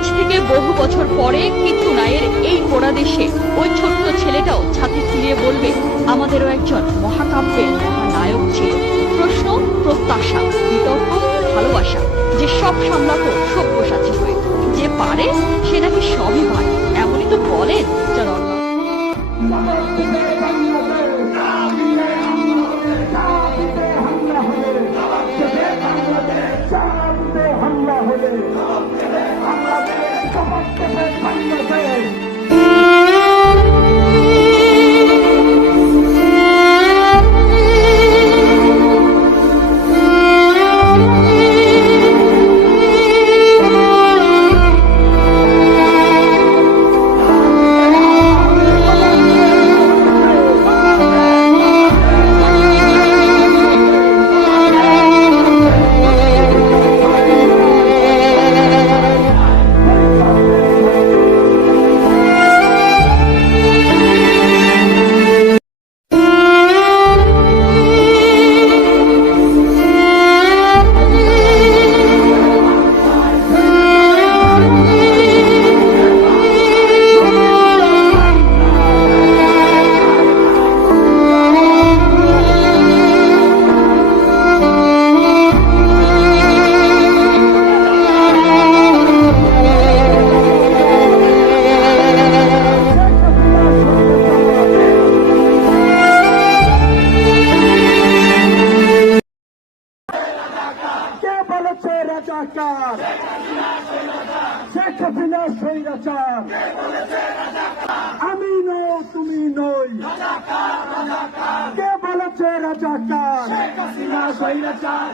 আজ থেকে বহু বছর পরে কিচ্ছু নায়ের এই পোড়া দেশে ওই ছোট্ট ছেলেটাও ছাতি ফুলিয়ে বলবে, আমাদেরও একজন মহাকাব্যের মহানায়ক ছিল। প্রশ্ন, প্রত্যাশা, বিতর্ক, ভালোবাসা, যে সব সামলাতো সব্যসাচী হয়ে। যে পারে সে নাকি সবই পারে, এমনই তো বলেন জনগণ। শেখ হাসিনা স্বৈরাচার, আমি নই তুমি নই, কে বলেছে রাজাকার? শেখ হাসিনা স্বৈরাচার।